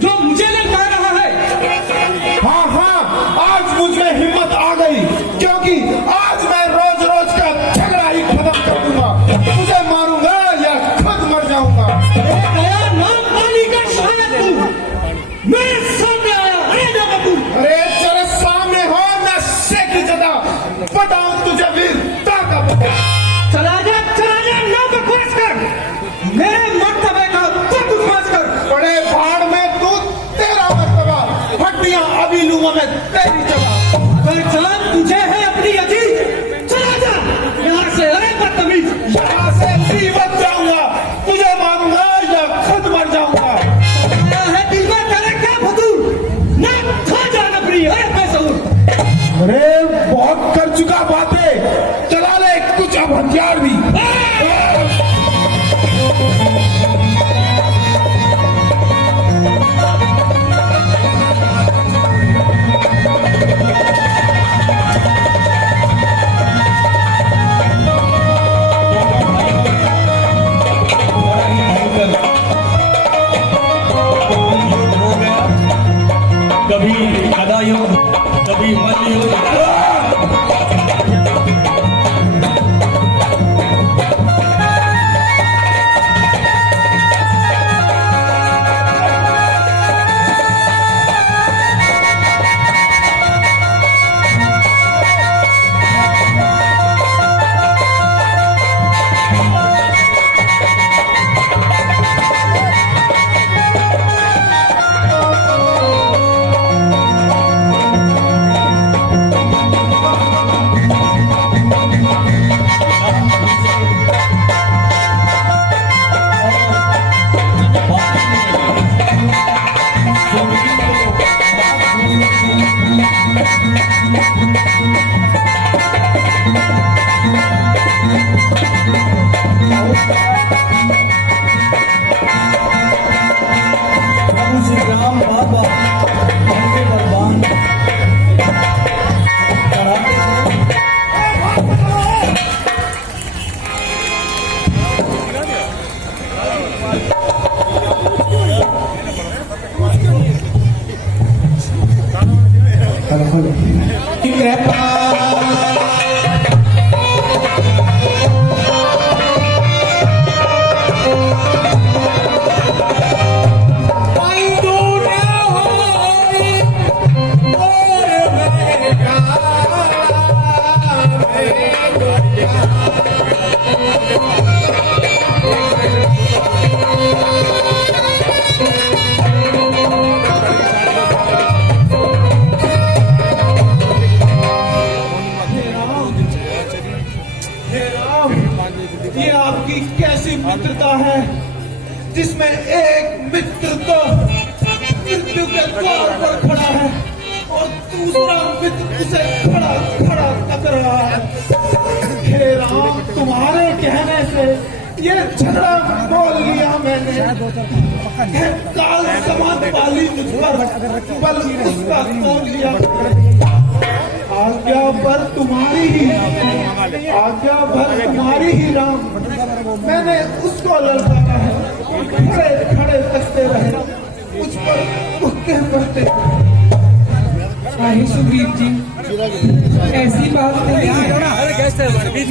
जो मुझे ललकार रहा है। हाँ हाँ, आज मुझे हिम्मत आ गई, क्योंकि आज मैं रोज रोज का झगड़ा ही खत्म कर दूंगा। तुझे मारूंगा या खुद मर जाऊंगा। गया नाम पाली का शायद तू मेरे सामने आया। अरे ना बाबू, अरे तेरे सामने हो नशे की जगह, बताऊं तुझे वीरता का पता। चला जा ना बकवास कर। मेरे मर्तबे का तू बकवास कर। बड़े भाड़ में तू, तेरा मर्तबा, हड्डियां अभी लूंगा मैं तेरी जगह। अगर जान तुझे है अपनी अजीज, चला जा यहाँ से। अरे बदतमीज, यहाँ से जीवत जाऊंगा, तुझे मारूंगा या खुद मर जाऊंगा। आया है दिल में तेरे क्या फतूर, ना खा जाना प्रिय। अरे बेसबूर, अरे बहुत कर चुका बातें, चला ले कुछ अब हथियार भी। कभी गदा युद्ध, कभी मल्ल युद्ध। राम बाबा हमके भगवान चढ़ाते ये आपकी कैसी मित्रता है जिसमें एक मित्र तो मृत्यु के द्वार पर खड़ा है और दूसरा मित्र उसे खड़ा खड़ा तक रहा है। हे राम, तुम्हारे कहने से ये झगड़ा बोल लिया मैंने। है काल समान वाली मुझ पर बल उसका तोड़ लिया। आज्ञा पर तुम्हारी ही, आज्ञा भर तुम्हारी ही राम। मैंने उसको ललकारा है, खड़े खड़े तकते रहे, मुझ पर मुक्के पड़ते। नहीं सुग्रीव जी, ऐसी बात नहीं है।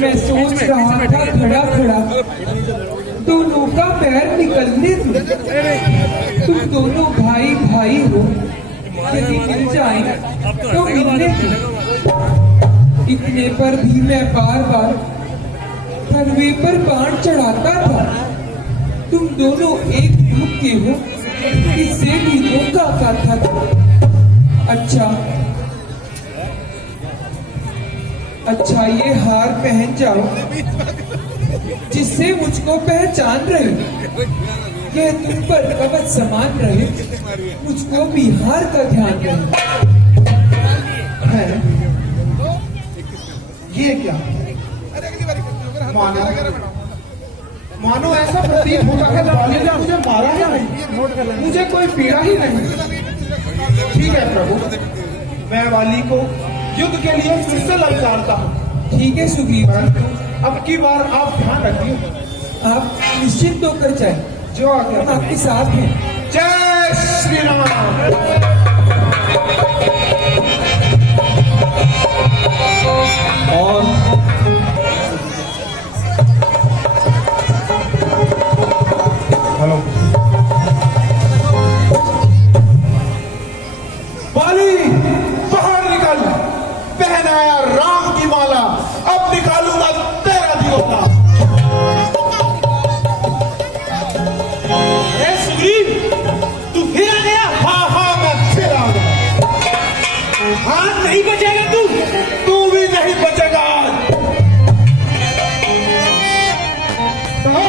मैं सोच रहा था खड़ा खड़ा दोनों का पैर निकलने दो। तुम दोनों भाई भाई हो, यदि मिल जाए तो मिलने दो। इतने पर भी मैं बार बार धरवे पर बाण चढ़ाता था। तुम दोनों एक ग्रुप के हो, इससे भी धोखा खाता था। अच्छा ये हार पहन जाओ जिससे मुझको पहचान रहे। यह तुम पर कवच समान रहे, मुझको भी हार का ध्यान रहे। ये क्या मानो ऐसा प्रतीत होता है वाली ने मुझे मारा ही नहीं, मुझे कोई पीड़ा ही नहीं। ठीक है प्रभु, मैं वाली को युद्ध के लिए फिर से ललकारता हूँ। ठीक है सुग्रीव, अब की बार आप ध्यान रखिए। आप निश्चिंत होकर जाए, जो आगे हम आपके साथ हैं। जय श्री राम। और हेलो बाली, बाहर निकल। पहनाया राम की माला, अब निकालूंगा तेरा दियोला। अरे सुग्रीव, तू फिर आ गया। हाँ हाँ, मैं फिर आ गया। हाथ नहीं बचेगा तू। तू भी नहीं बचेगा आज। कहो।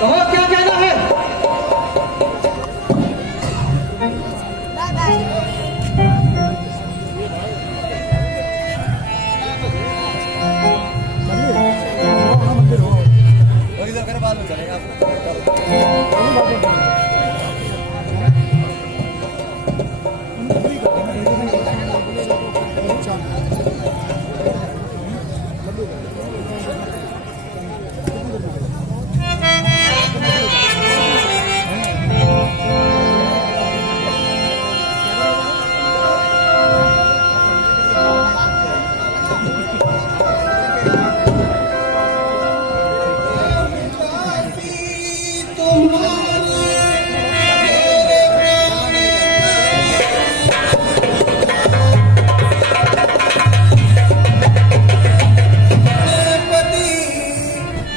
कहो क्या कहना है।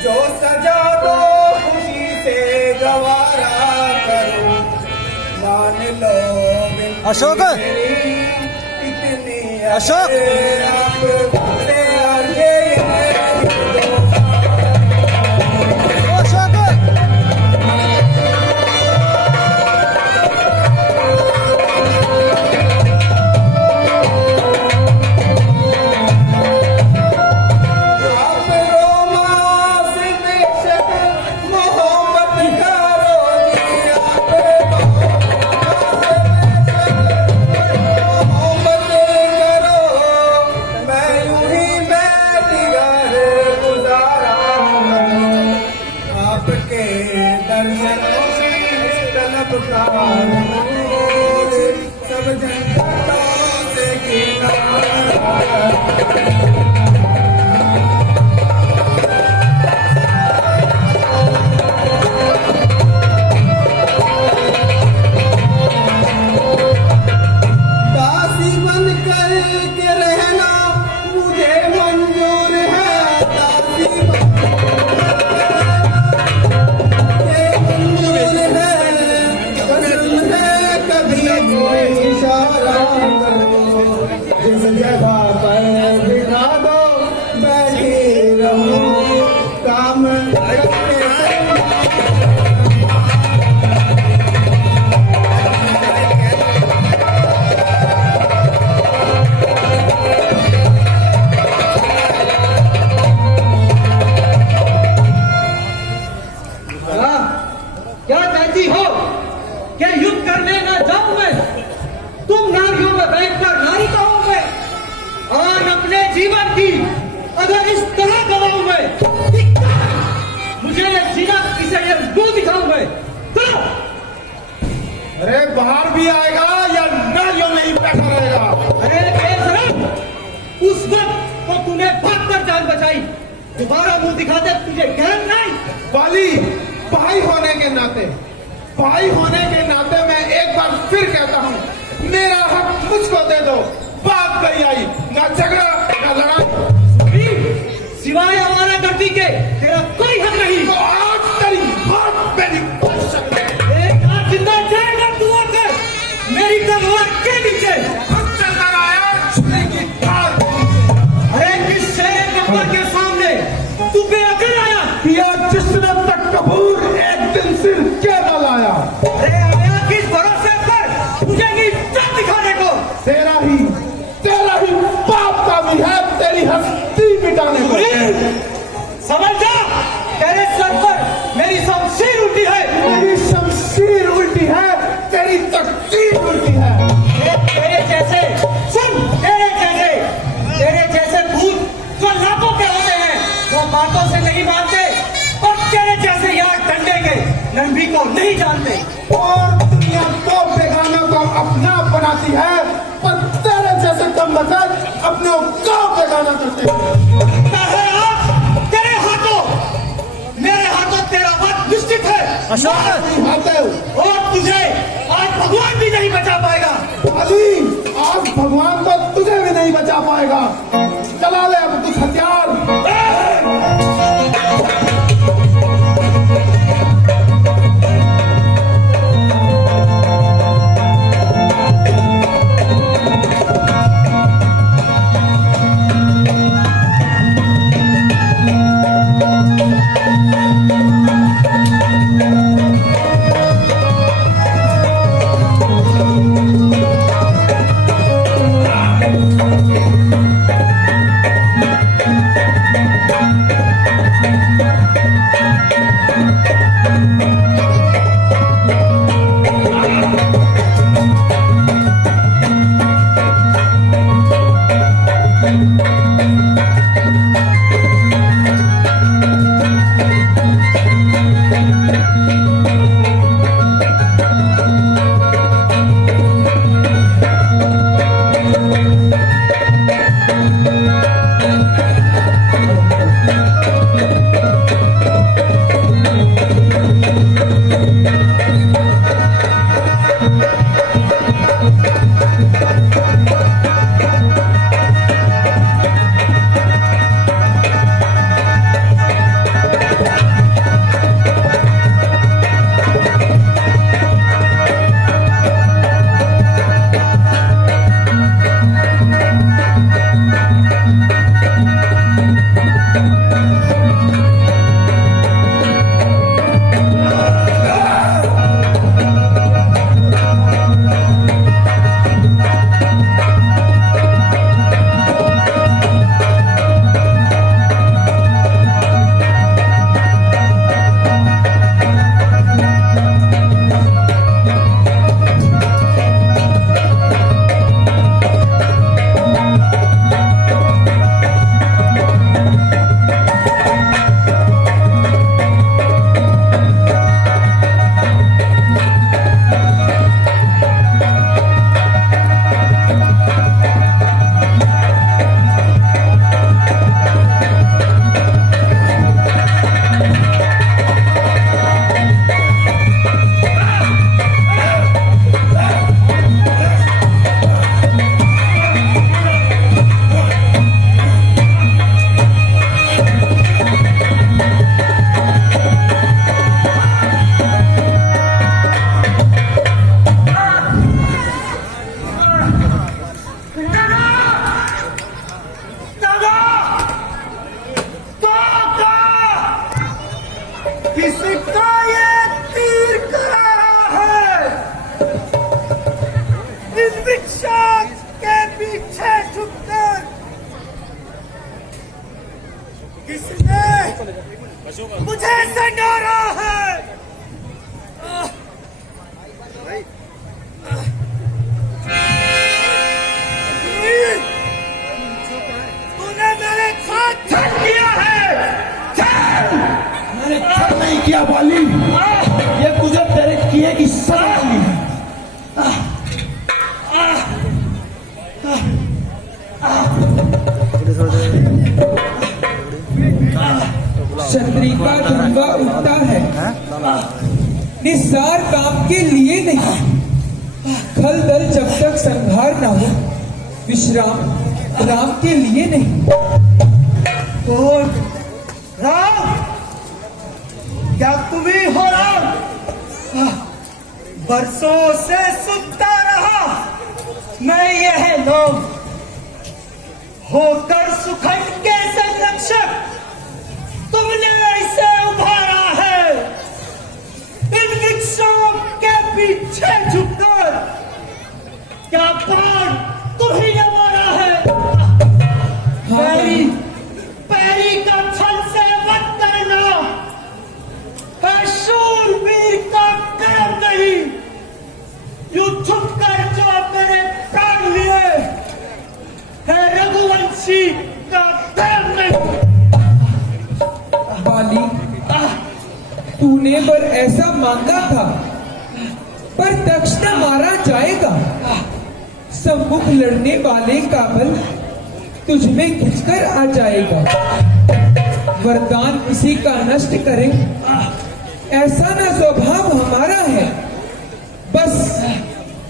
जो सजा दो खुशी से गवारा करो, मान लो अशोक, इतनी अशोक। आपसे आगे अशोक, आप रोमांस बेशक मोहब्बत करो जी, आप मोहब्बत करो। मैं यूं ही बैठ घर गुजारा करूं, आपके दर्शनों से तलबकार हूं, सब जन्नतों से किनारा। दासी बन कर के रहना मुझे मंजूर है, दासी बन के मंजूर है। कसम है कभी कोई इशारा करो, जिस जगह पर बिठा दो बैठी रहूं, काम करते क्या चाहती हो कि युद्ध करने न जाऊं मैं? तुम नारियों में बैठकर नारी कहोगे और अपने जीवन की अगर इस तरह गवाऊं मैं, मुझे जीना किसे ये मुंह दिखाऊं मैं? चलो। अरे बाहर भी आएगा या नालियों में ही बैठा रहेगा? अरे बेशरम, उस वक्त तो तूने भागकर जान बचाई, दोबारा मुंह दिखाते तुझे ज्ञान नहीं। बाली, भाई होने के नाते, भाई होने के नाते मैं एक बार फिर कहता हूँ, मेरा हक मुझको दे दो। बात गई आई, ना झगड़ा ना लड़ाई। सिवाय हमारा गर्दी के तेरा कोई हक नहीं। तो आज तेरी बात मेरी कोई शक नहीं। एक हाथ जिंदा जाएगा तू आकर मेरी तलवार के नीचे। हम चलकर आया छुरी की तार के नीचे। अरे किस शेर गब्बर के सामने तू बेअकल आया? किया जिसने तक कबूर एक दिन सिर के न लाया। अरे आया किस भरोसे पर तुझे नहीं इज्जत दिखाने को? तेरा ही बाप का भी है तेरी हस्ती मिटाने को। समझ जा, करते हैं। चाहे आप तेरे हाथों मेरे हाथों तेरा वध निश्चित है अशोक और तुझे आज भगवान भी नहीं बचा पाएगा। अली आज भगवान तो तुझे भी नहीं बचा पाएगा। चला ले अब कुछ हथियार। किसका ये तीर करा है इस वृक्षा के पीछे छुपकर? किसने मुझे संडारा है? तूने मेरे साथ छल किया है। मैंने छल नहीं किया बाली, ये तुझे तेरे किए की सजा मिली है। क्षत्रिय का धंधा उठता है निस्सार काम के लिए नहीं। खल दल जब तक संहार ना हो, विश्राम राम के लिए नहीं। कौन? राम? क्या तुम ही हो राम? बरसों से सुनता रहा मैं यह नाम, होकर सुखंड के संरक्षक तुमने ऐसे उभारा है। इन वृक्षों के पीछे झुककर क्या प्राण तुम ही ने मारा है? पैरी पैरी का छल से वध करना है शूरवीर का कर्म नहीं। यूं छुपकर जो मेरे प्राण लिए है रघुवंशी का धर्म नहीं। बाली, तूने पर ऐसा मांगा था, पर दक्षिणा मारा जाएगा। सम्मुख लड़ने वाले का बल तुझ में खिंचकर आ जाएगा। वरदान किसी का नष्ट करे, ऐसा ना स्वभाव हमारा है। बस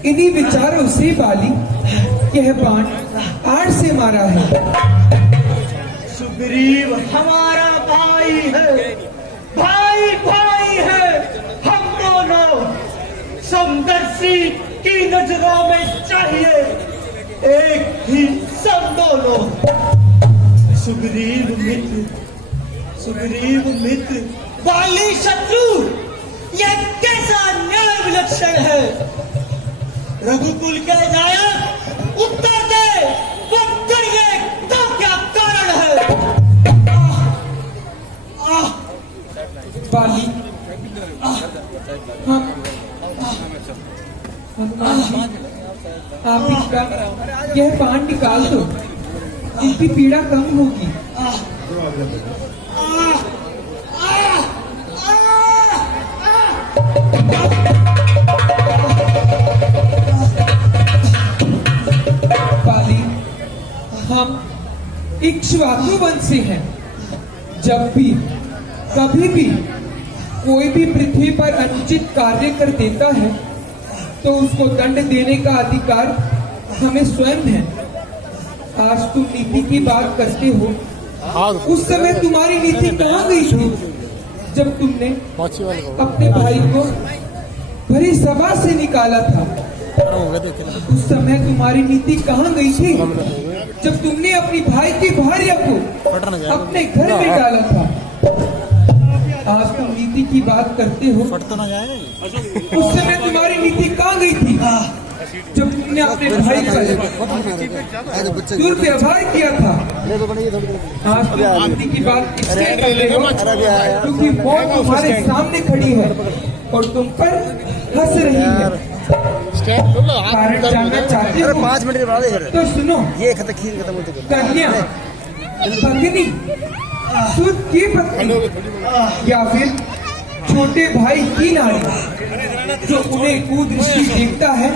इन्हीं विचारों से बाली यह बाण आड़ से मारा है। सुग्रीव हमारा भाई है, भाई भाई है हम दोनों। समदर्शी की नजरों में चाहिए एक ही सब दोनों। सुग्रीव मित्र वाली शत्रु, यह कैसा न्याय विलक्षण है। रघुकुल के नायक उत्तर दे, वो करिए तो क्या कारण है। बाली आप इनका यह बाण निकाल दो, इनकी पीड़ा कम होगी। बाली, हम इक्ष्वाकु वंश से हैं। जब भी कभी भी कोई भी पृथ्वी पर अनुचित कार्य कर देता है तो उसको दंड देने का अधिकार हमें स्वयं है। आज तुम नीति की बात करते हो, उस समय तुम्हारी नीति कहाँ गई थी जब तुमने अपने भाई को भरी सभा से निकाला था? उस समय तुम्हारी नीति कहाँ गई थी जब तुमने अपनी भाई की भार्या को अपने घर में डाला था? आज तुम नीति की बात करते हो, उस समय तुम्हारी नीति कहाँ गई थी जब तुमने अपने भाई का दुर्व्यवहार किया था? आज तुम नीति की बात इसलिए कर रहे हो क्योंकि मौत तुम्हारे सामने खड़ी है और तुम पर हंस रही है। कारण जानना चाहते हो 5 मिनट के बाद तो सुनो। ये खीर खत्म होती है। कन्या, भगिनी, सूत की पत्नी या फिर छोटे भाई की नारी जो उन्हें कुदृष्टि देखता है